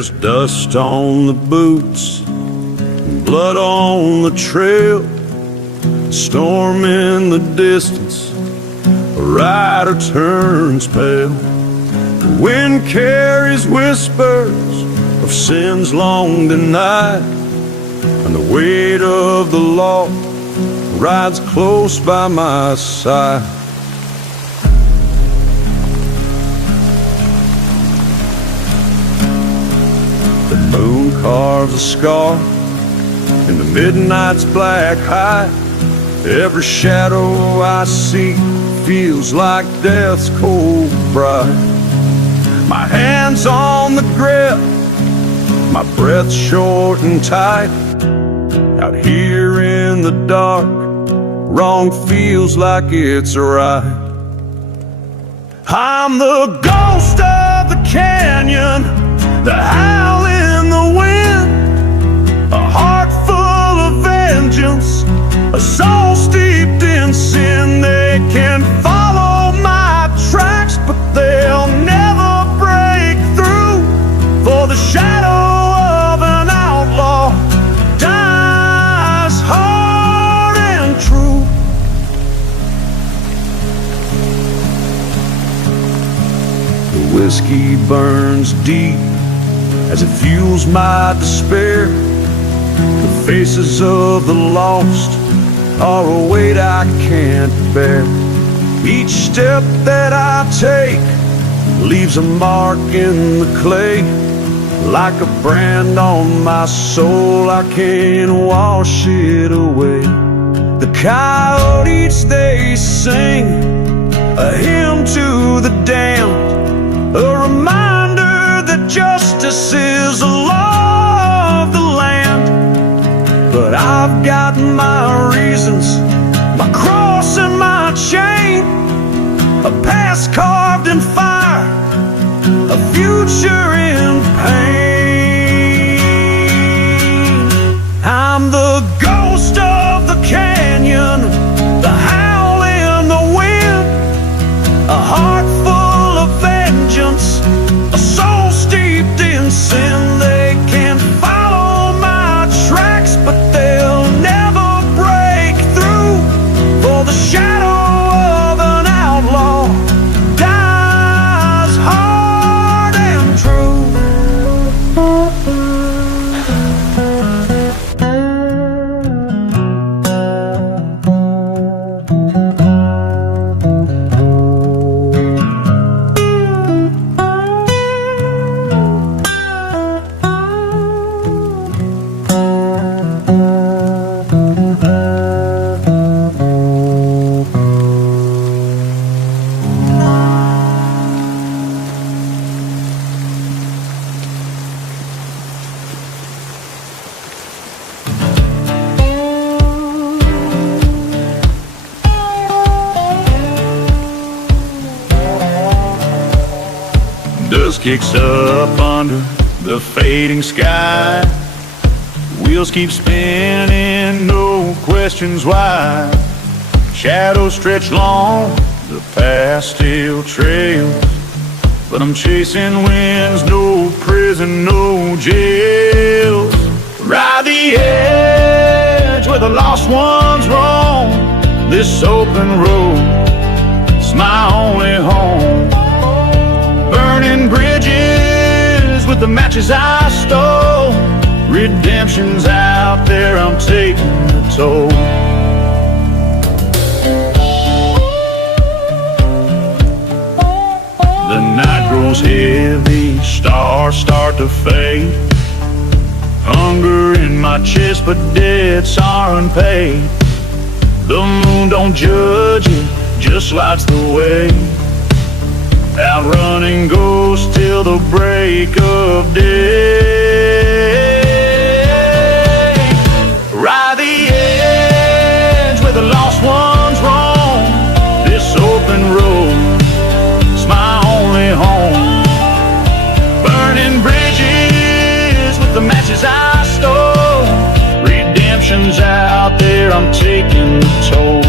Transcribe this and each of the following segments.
There's dust on the boots, blood on the trail, storm in the distance, a rider turns pale. The wind carries whispers of sins long denied, and the weight of the law rides close by my side. The moon carves a scar in the midnight's black height. Every shadow I see feels like death's cold bride. My hands on the grip, my breath short and tight. Out here in the dark, wrong feels like it's right. I'm the ghost of the canyon, the howl in the wind, a heart full of vengeance, a soul steeped in sin. They can follow my tracks, but they'll never break through. For the shadow of an outlaw dies hard and true. The whiskey burns deep as it fuels my despair. The faces of the lost are a weight I can't bear. Each step that I take leaves a mark in the clay, like a brand on my soul. I can't wash it away. The coyotes, they sing a hymn to the damned, a reminder that justice is the law of the land. But I've got my reasons, my cross and my chain, a past carved in fire, a future in pain. I'm the ghost of the canyon, the howl in the wind, a heart full of vengeance, a soul steeped in sin. They can follow my tracks, but they'll never break through. For the shadow of an outlaw dies hard and true. Dust kicks up under the fading sky. Wheels keep spinning, no questions why. Shadows stretch long, the past still trails, but I'm chasing winds, no prison, no jails. Ride the edge where the lost ones roam. This open road is my only home. Burning bridges with the matches I stole. Redemption's out there, I'm taking the toll. The night grows heavy, stars start to fade. Hunger in my chest, but debts are unpaid. The moon don't judge it, just lights the way. Outrunning ghosts till the break of day. Ride the edge where the lost ones roam. This open road is my only home. Burning bridges with the matches I stole. Redemption's out there, I'm taking the toll.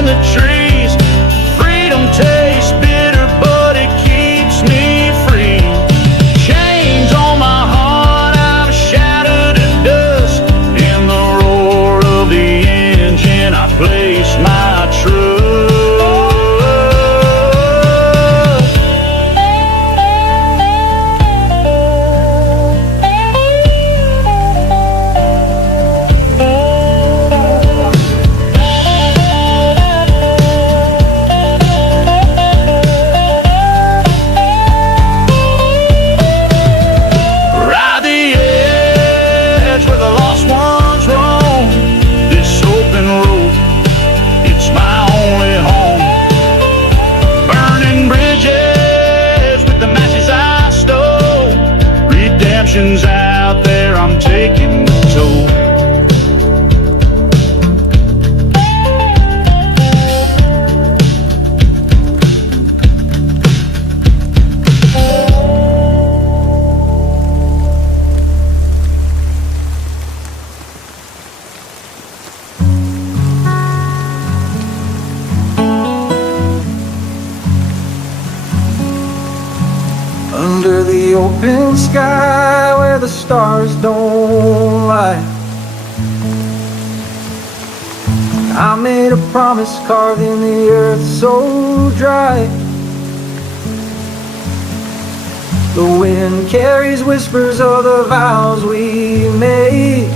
The oceans out there, I'm taking the toll. Under the open sky where the stars don't lie, I made a promise carved in the earth so dry. The wind carries whispers of the vows we made,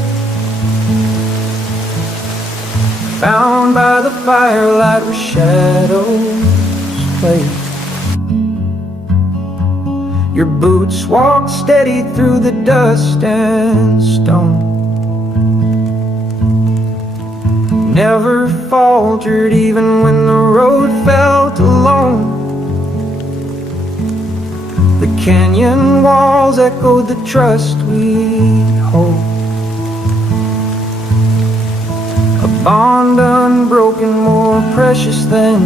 found by the firelight where shadows play. Your boots walk steady through the dust and stone, never faltered even when the road felt alone. The canyon walls echoed the trust we hold, a bond unbroken, more precious than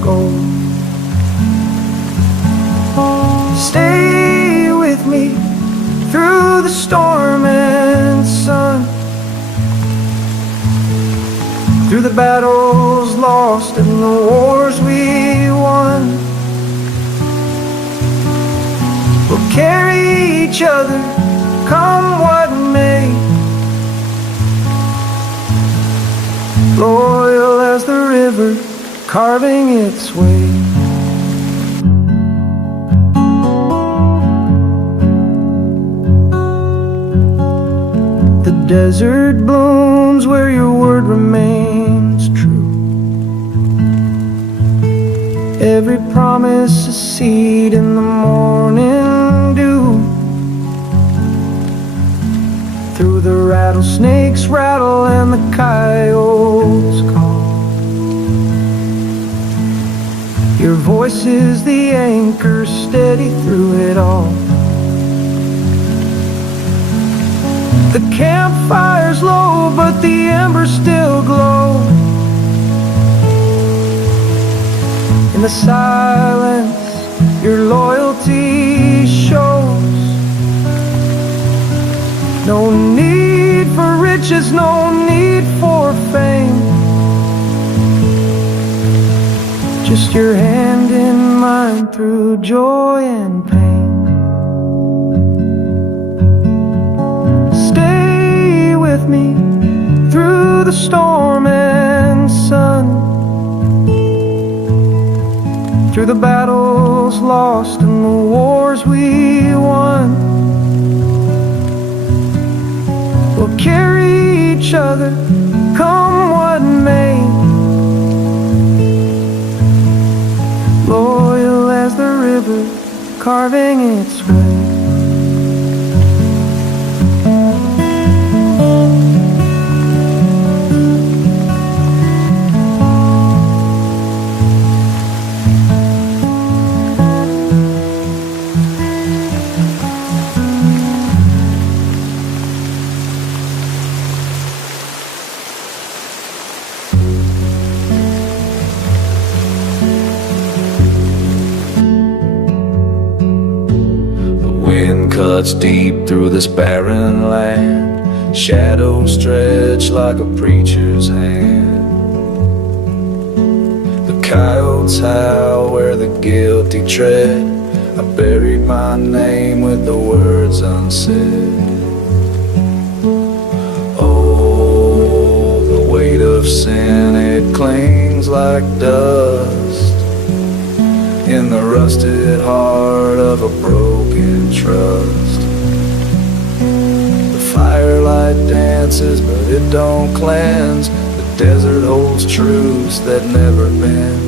gold. Stay with me through the storm and sun, through the battles lost and the wars we won. We'll carry each other, come what may, loyal as the river carving its way. The desert blooms where your word remains true. Every promise a seed in the morning dew. Through the rattlesnakes rattle and the coyotes call, your voice is the anchor steady through it all. The campfire's low, but the embers still glow. In the silence, your loyalty shows. No need for riches, no need for fame, just your hand in mine through joy and pain. With me through the storm and sun, through the battles lost and the wars we won. We'll carry each other, come what may, loyal as the river carving its way. Cuts deep through this barren land, shadows stretch like a preacher's hand. The coyotes howl where the guilty tread. I buried my name with the words unsaid. Oh, the weight of sin, it clings like dust in the rusted heart of a broken trust. The firelight dances, but it don't cleanse. The desert holds truths that never bend.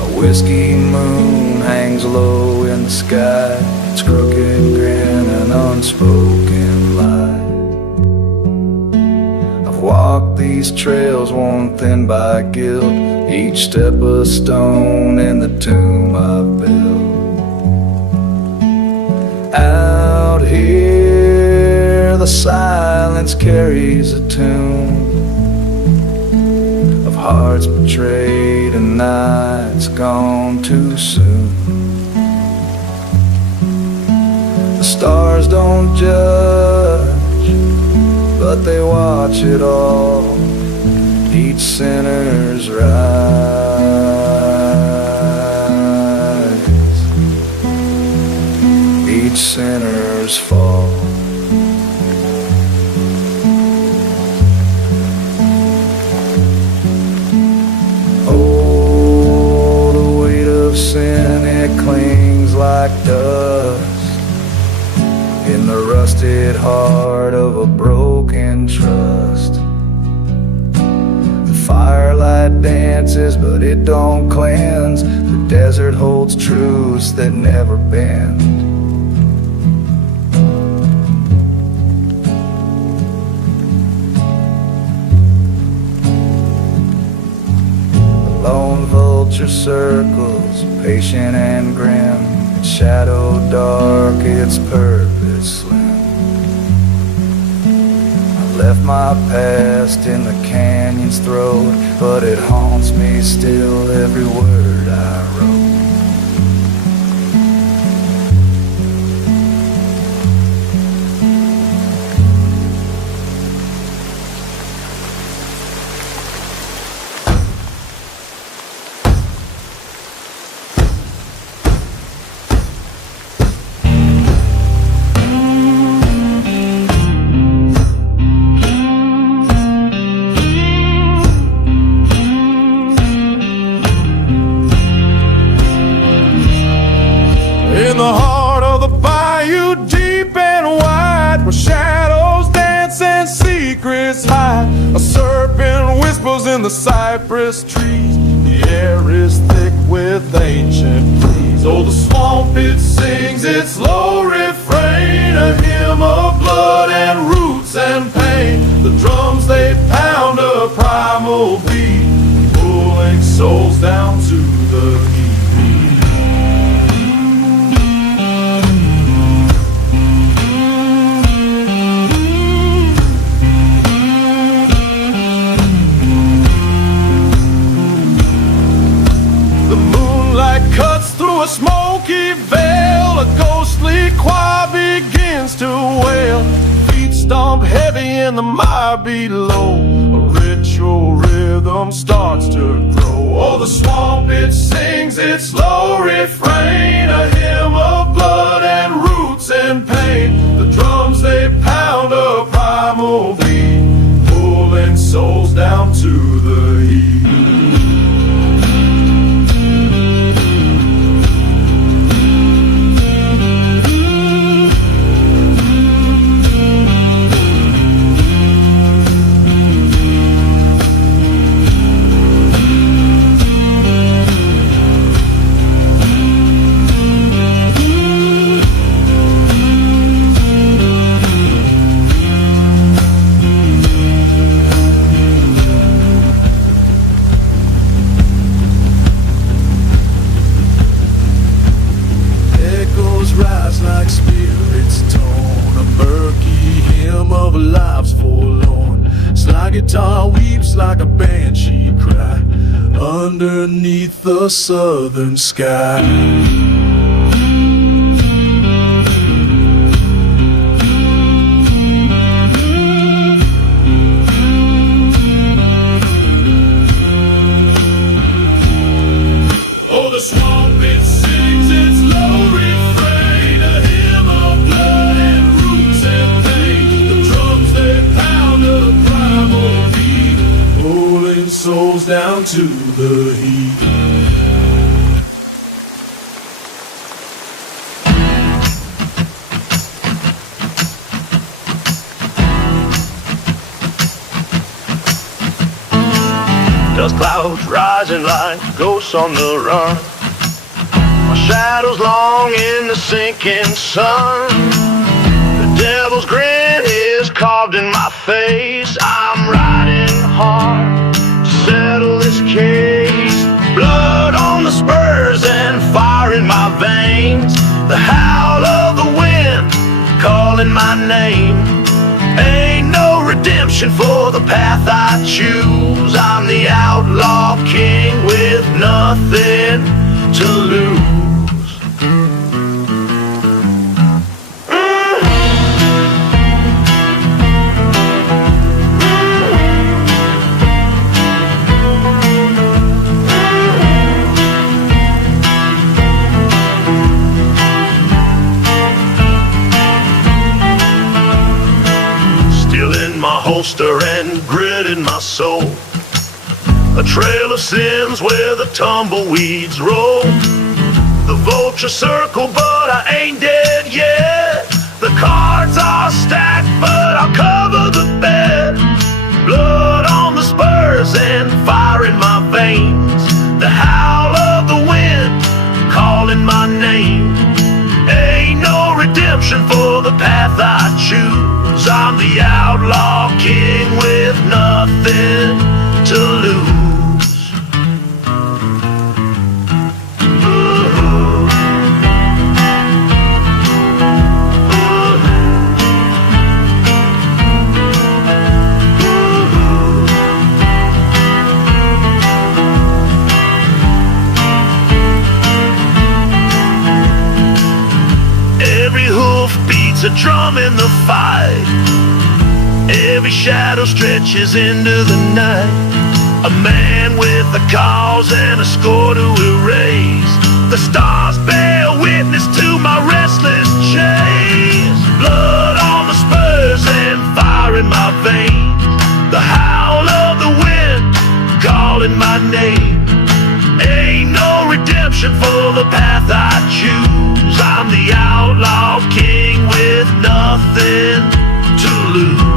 A whiskey moon hangs low in the sky, its crooked grin an unspoken lie. I've walked these endless trails worn thin by guilt, each step a stone in the tomb I've built. Out here the silence carries a tune of hearts betrayed and nights gone too soon. The stars don't judge, but they watch it all, each sinner's rise, each sinner's fall. Oh, the weight of sin, it clings like dust in the rusted heart of a broken trust. The firelight dances, but it don't cleanse. The desert holds truths that never bend. The lone vulture circles, patient and grim. Shadow dark, its purpose slim. I left my past in the canyon's throat, but it haunts me still, every word I wrote. In the heart of the bayou, deep and wide, where shadows dance and secrets hide, a serpent whispers in the cypress trees. The air is thick with ancient breeze. Oh, the swamp, it sings its low refrain, a hymn of blood and roots and pain. The drums, they pound a primal beat, pulling souls down to the heat. Cuts through a smoky veil, a ghostly choir begins to wail. Feet stomp heavy in the mire below, a ritual rhythm starts to grow. Oh, the swamp, it sings its low refrain, a hymn of blood and roots and pain. The drums, they pound a primal beat, pulling souls down to the heat. Like spirits torn, a murky hymn of a life's forlorn. Slide guitar weeps like a banshee cry underneath the southern sky. Oh, the swamp, it sings its low refrain, a hymn of blood and roots and pain. The drums, they pound a primal beat, pulling souls down to the heat. Dust clouds rising like ghosts on the run, my shadows long in the sinking sun. The devil's grin is carved in my face. I'm riding hard The howl of the wind calling my name. Ain't no redemption for the path I choose. I'm the outlaw king with nothing to lose. Holster and grit in my soul, a trail of sins where the tumbleweeds roll. The vultures circle, but I ain't dead yet. The cards are stacked, but I'll cover the bed. Blood on the spurs and fire in my veins. The howl of the wind calling my name. Ain't no redemption for the path I choose. I'm the outlaw king with nothing to lose. Ooh. Every hoof beats a drum in the fight. Every shadow stretches into the night. A man with a cause and a score to erase. The stars bear witness to my restless chase. Blood on the spurs and fire in my veins. The howl of the wind calling my name. Ain't no redemption for the path I choose. I'm the outlaw king with nothing to lose.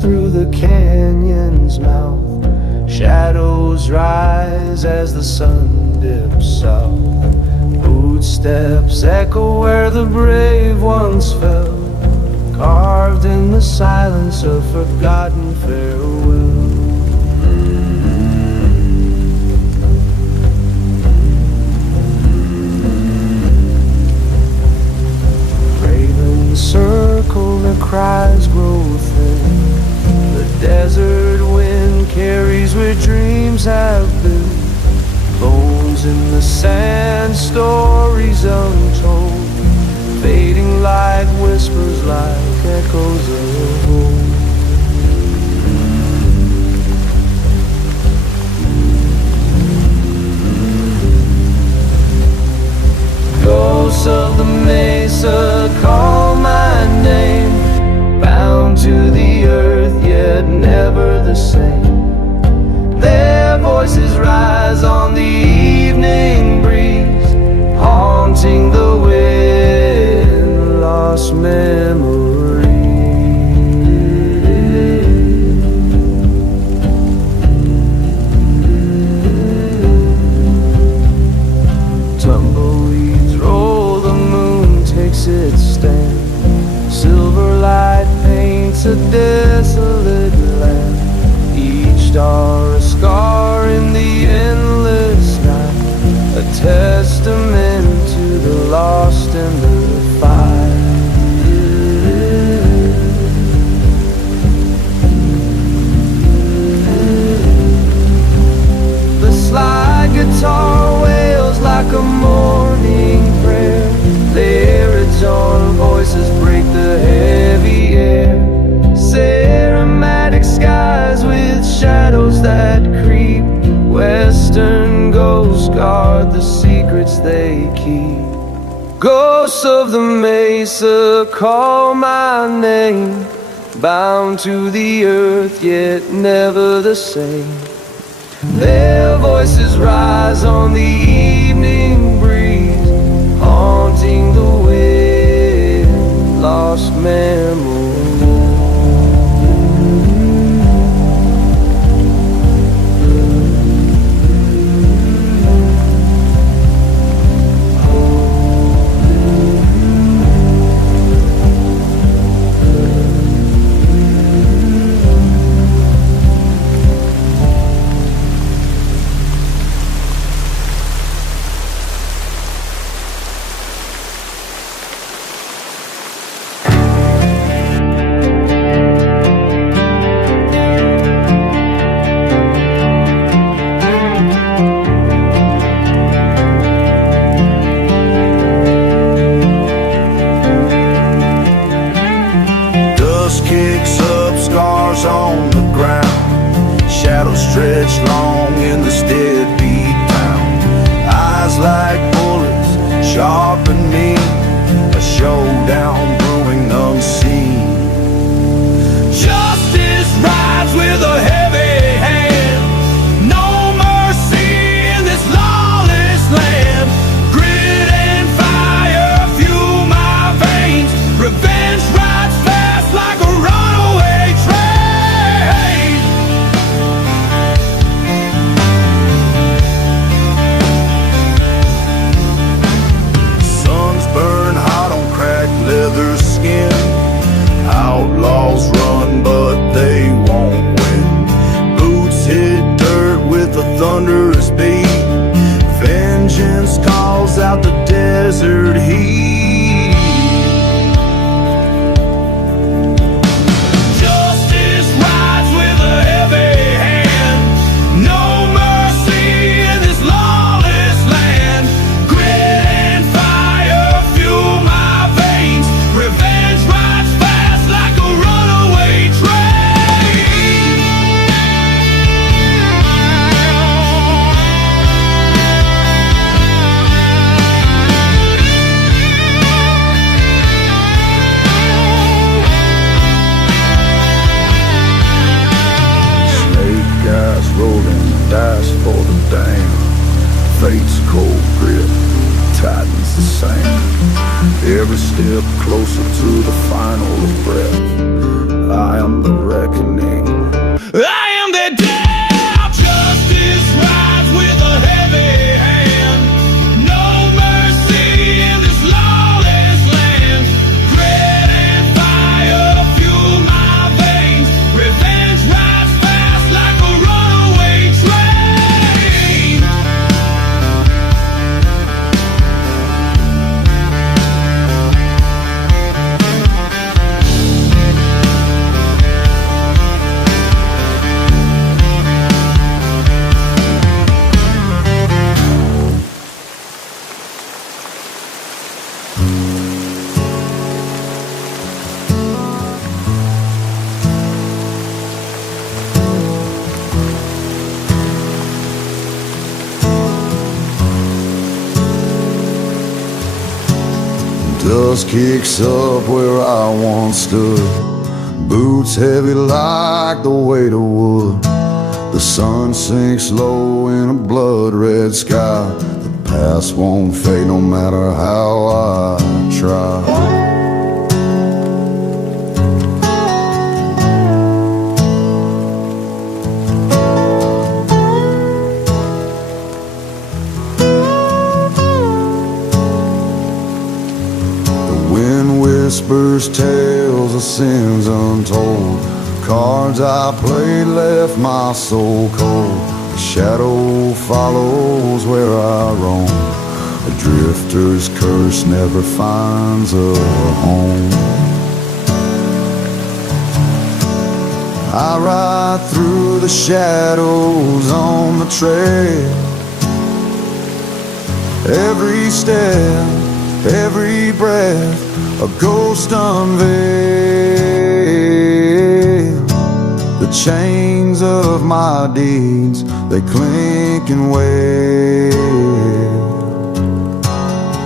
Through the canyon's mouth, shadows rise as the sun dips south. Footsteps echo where the brave once fell, carved in the silence of forgotten farewell. Ravens circle, their cries grow thin. Desert wind carries where dreams have been. Bones in the sand, stories untold, fading like whispers, like echoes of old. Ghosts of the mesa call my name, bound to the earth yet never the same. Their voices rise on the evening breeze, haunting the wind, lost memory. Tumbleweeds roll, the moon takes its stand. Silver light paints a desolate land. Each star a scar in the endless night, a testament to the lost and the fire. The slide guitar wails like a morning prayer. Baritone voices break the heavy air. Ceramatic skies with shadows that of the mesa call my name, bound to the earth yet never the same. Their voices rise on the evening breeze, haunting the wind, lost memories. On the ground, shadows stretch long in this deadbeat town. Eyes like bullets, sharp and mean, a showdown brewing unseen. Justice rides with a heavy hand, no mercy in this lawless land. Grit and fire fuel my veins, revenge rides fast like a runaway train. Leather skin, outlaws run but they won't win. Boots hit dirt with a thunderous beat, vengeance calls out the desert heat. Justice rides with a heavy hand, no mercy in this lawless land. Grit and fire fuel my veins, revenge rides fast like a runaway train. Snake eyes rolling dice for the dam. Fate's cold grip tightens the sand. Every step closer to the final breath. I am the reckoning. I am the death. Justice rides with a heavy hand, no mercy in this lawless land. Grit and fire fuel my veins, revenge rides fast like a runaway train. Dust kicks up where I once stood, boots heavy like the weight of wood. The sun sinks low in a blood-red sky. The past won't fade no matter how I try. Whispers tales of sins untold. Cards I played left my soul cold. The shadow follows where I roam. A drifter's curse never finds a home. I ride through the shadows on the trail. Every step, every breath, a ghost unveiled. The chains of my deeds, they clink and wail.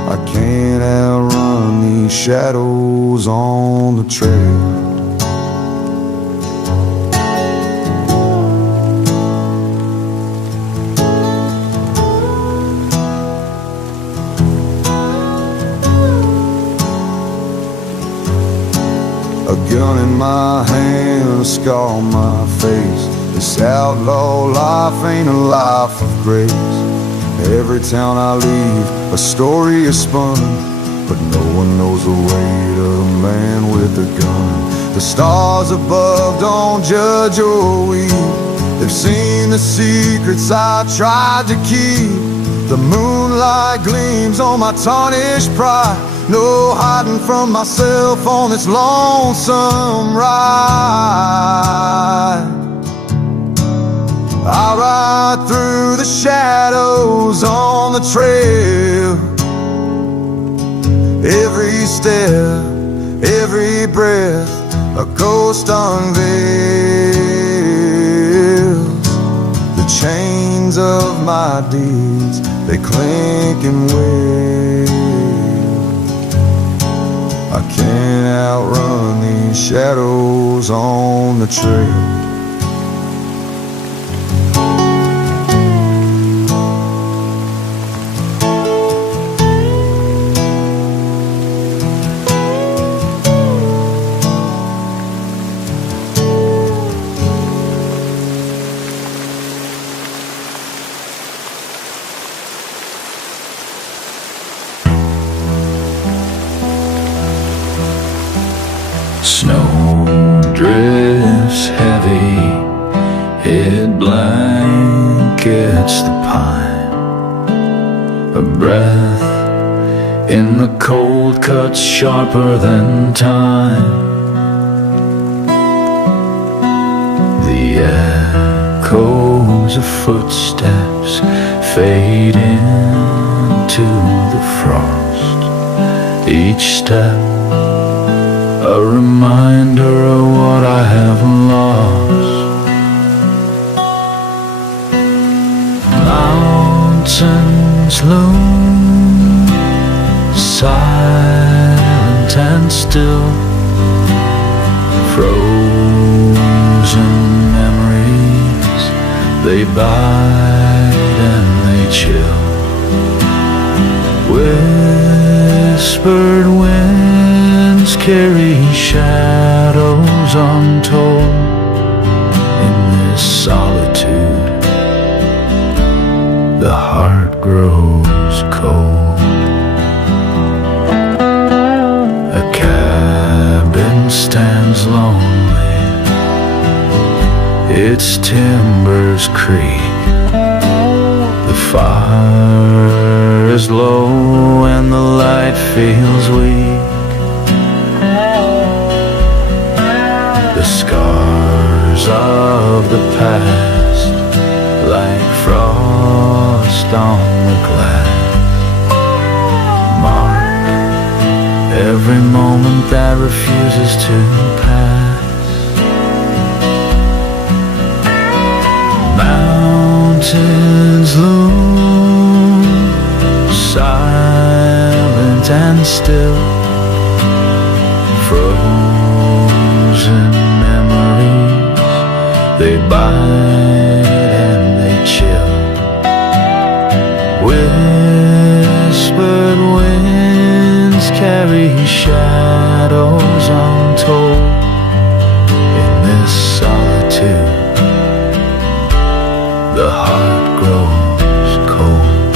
I can't outrun these shadows on the trail. A gun in my hand, a scar on my face. This outlaw life ain't a life of grace. Every town I leave, a story is spun, but no one knows the weight of a man with a gun. The stars above don't judge or weep. They've seen the secrets I tried to keep. The moonlight gleams on my tarnished pride. No hiding from myself on this lonesome ride. I ride through the shadows on the trail. Every step, every breath, a ghost unveils. The chains of my deeds, they clink and wail. I can't outrun these shadows on the trail. Snow drifts heavy, it blankets the pine. A breath in the cold cuts sharper than time. The echoes of footsteps fade into the frost. Each step a reminder of what I have lost. Mountains loom, silent and still. Frozen memories, they bite and they chill. Whispered winds carry shadows untold in this solitude. The heart grows cold. A cabin stands lonely, its timbers creak. The fire is low and the light feels weak. The scars of the past, like frost on the glass, mark every moment that refuses to pass. Mountains loom, silent and still. Frozen memories, they bite and they chill. Whispered winds carry shadows untold in this solitude. The heart grows cold.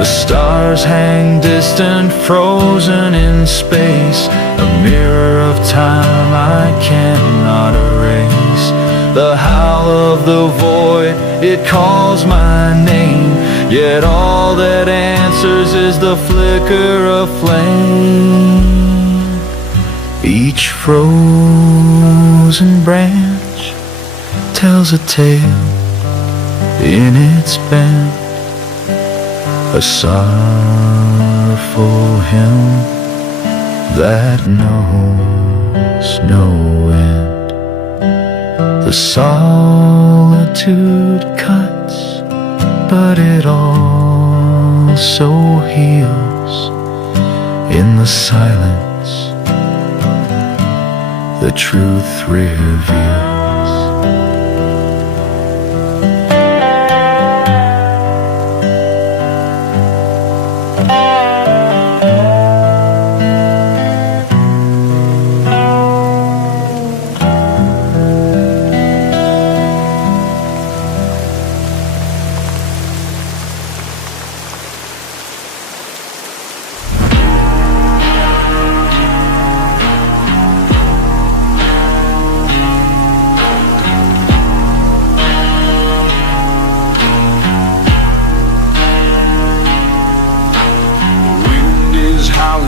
The stars hang distant, frozen in space, a mirror of time I cannot erase. The howl of the void, it calls my name, yet all that answers is the flicker of flame. Each frozen branch tells a tale in its bend, a sorrowful hymn that knows no end. The solitude cuts, but it also heals. In the silence, the truth reveals.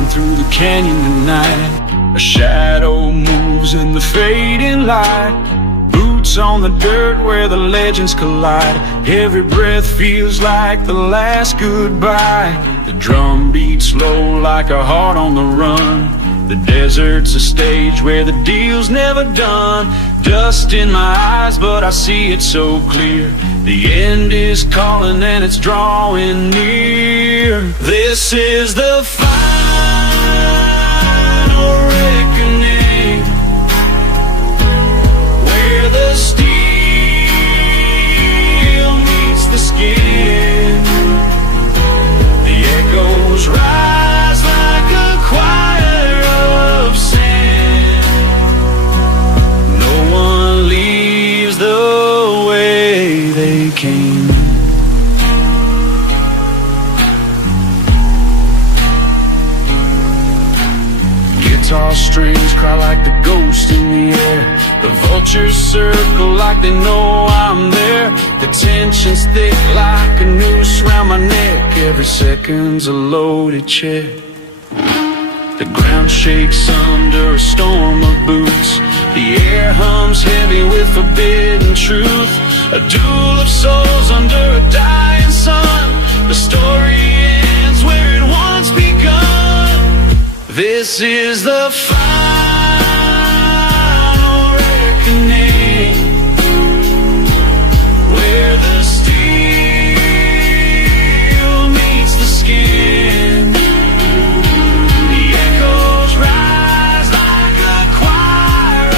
Through the canyon tonight, a shadow moves in the fading light. Boots on the dirt where the legends collide. Every breath feels like the last goodbye. The drum beats low like a heart on the run. The desert's a stage where the deal's never done. Dust in my eyes, but I see it so clear. The end is calling and it's drawing near. This is the final reckoning, where the steel meets the skin. The echoes rise like a choir of sin. No one leaves the way they came. Guitar strings cry like the ghost in the air. The vultures circle like they know I'm there. The tension's thick like a noose round my neck. Every second's a loaded check. The ground shakes under a storm of boots. The air hums heavy with forbidden truth. A duel of souls under a dying sun. The story ends where it once begun. This is the final reckoning, where the steel meets the skin. The echoes rise like a choir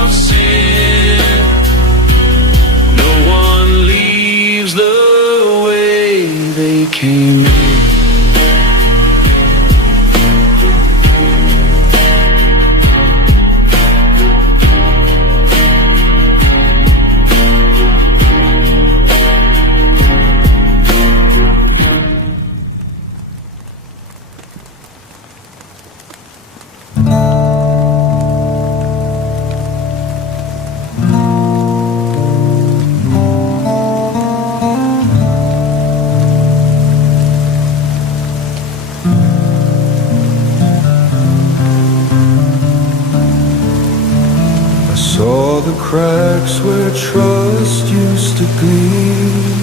of sin. No one leaves the way they came in. Saw the cracks where trust used to gleam.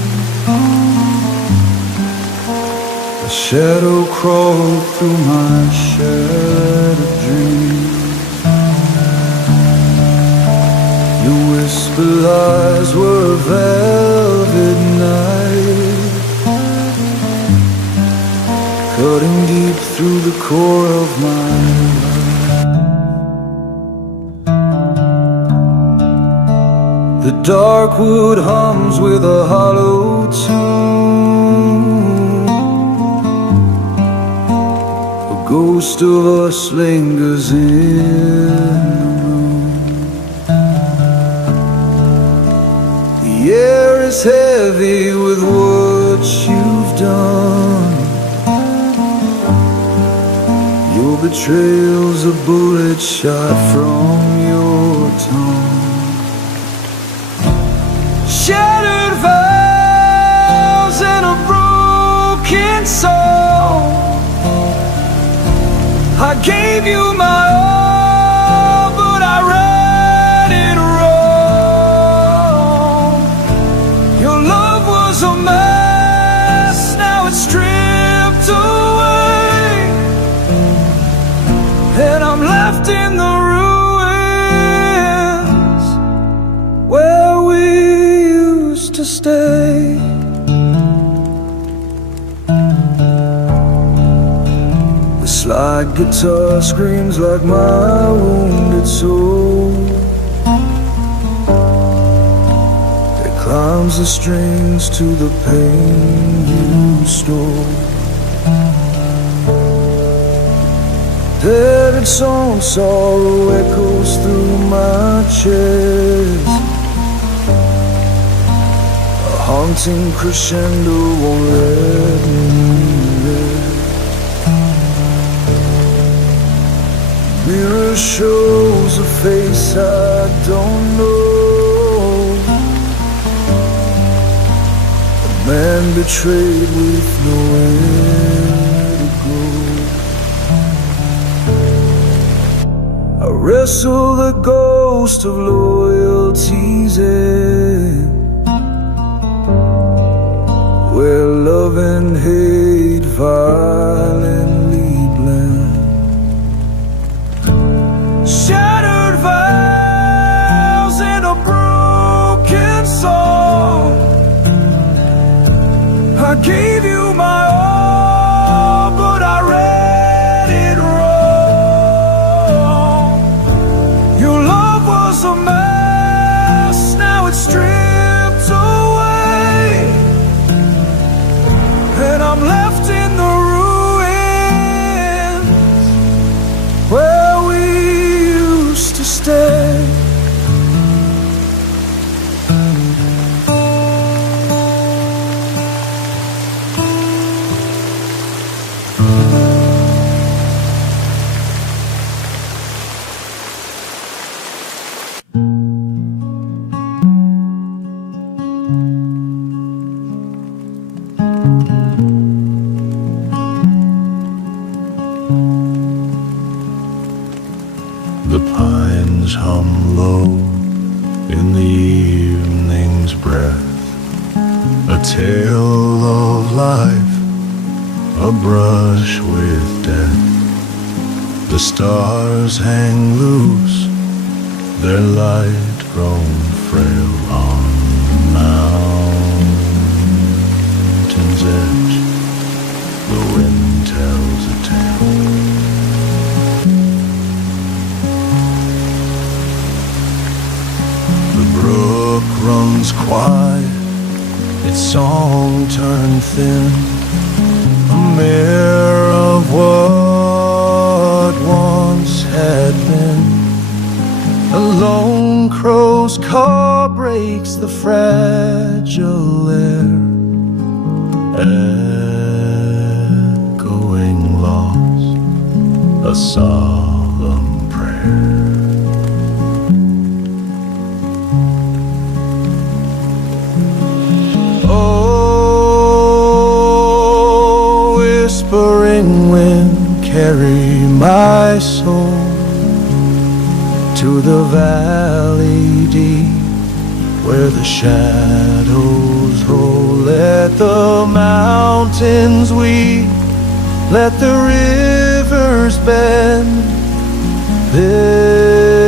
A shadow crawled through my shattered dreams. Your whisper lies were a velvet night, cutting deep through the core of my life. The dark wood hums with a hollow tune. A ghost of us lingers in the room. The air is heavy with what you've done. Your betrayal's a bullet shot from your tongue. Shattered vows and a broken soul. I gave you my all, but I ran it wrong. Your love was a mess, now it's stripped away, and I'm left in the ruins where we to stay. My guitar screams like my wounded soul. It climbs the strings to the pain you stole. Dead song sorrow echoes through my chest. A haunting crescendo won't let me rest. Mirror shows a face I don't know. A man betrayed with nowhere to go. I wrestle the ghost of loyalty's end, where love and hate violently blend. Shattered vows in a broken song. I gave you my all, but I read it wrong. Your love was a mess, now it's stripped away, and I'm left in the ruins where we used to stay. The pines hum low in the evening's breath, a tale of life, a brush with death. The stars hang loose, their light grown frail on the mountain's edge. The wind tells a tale. The brook runs quiet, its song turned thin, a mirror of what once had been. A lone crow's call breaks the fragile air, echoing loss, a solemn prayer. Oh, whispering wind, carry my soul to the valley deep, where the shadows roll. Let the mountains weep, let the rivers bend. This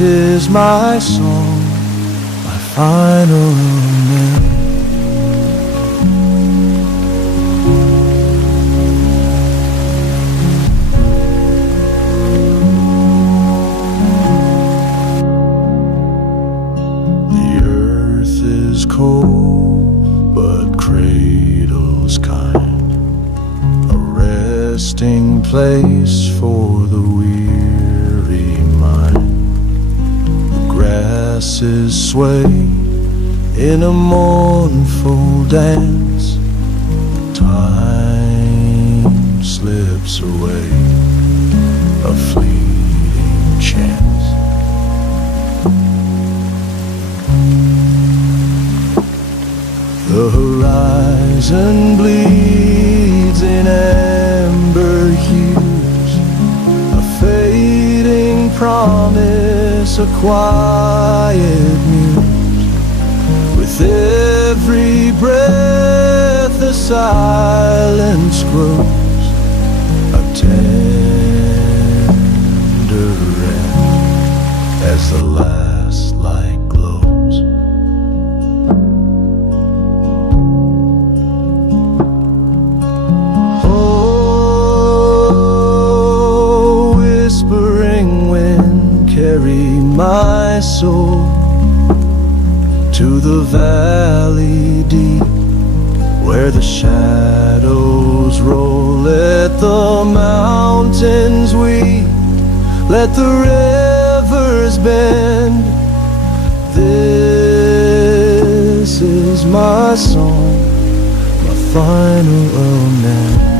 is my song, my final lament. Cold, but cradles kind, a resting place for the weary mind. The grasses sway in a mournful dance. Time slips away, a fleeting chance. The horizon bleeds in amber hues, a fading promise, a quiet muse. With every breath the silence grows, a tender end as the last light glows. Oh, soul to the valley deep where the shadows roll. Let the mountains weep, let the rivers bend. This is my song, my final amen.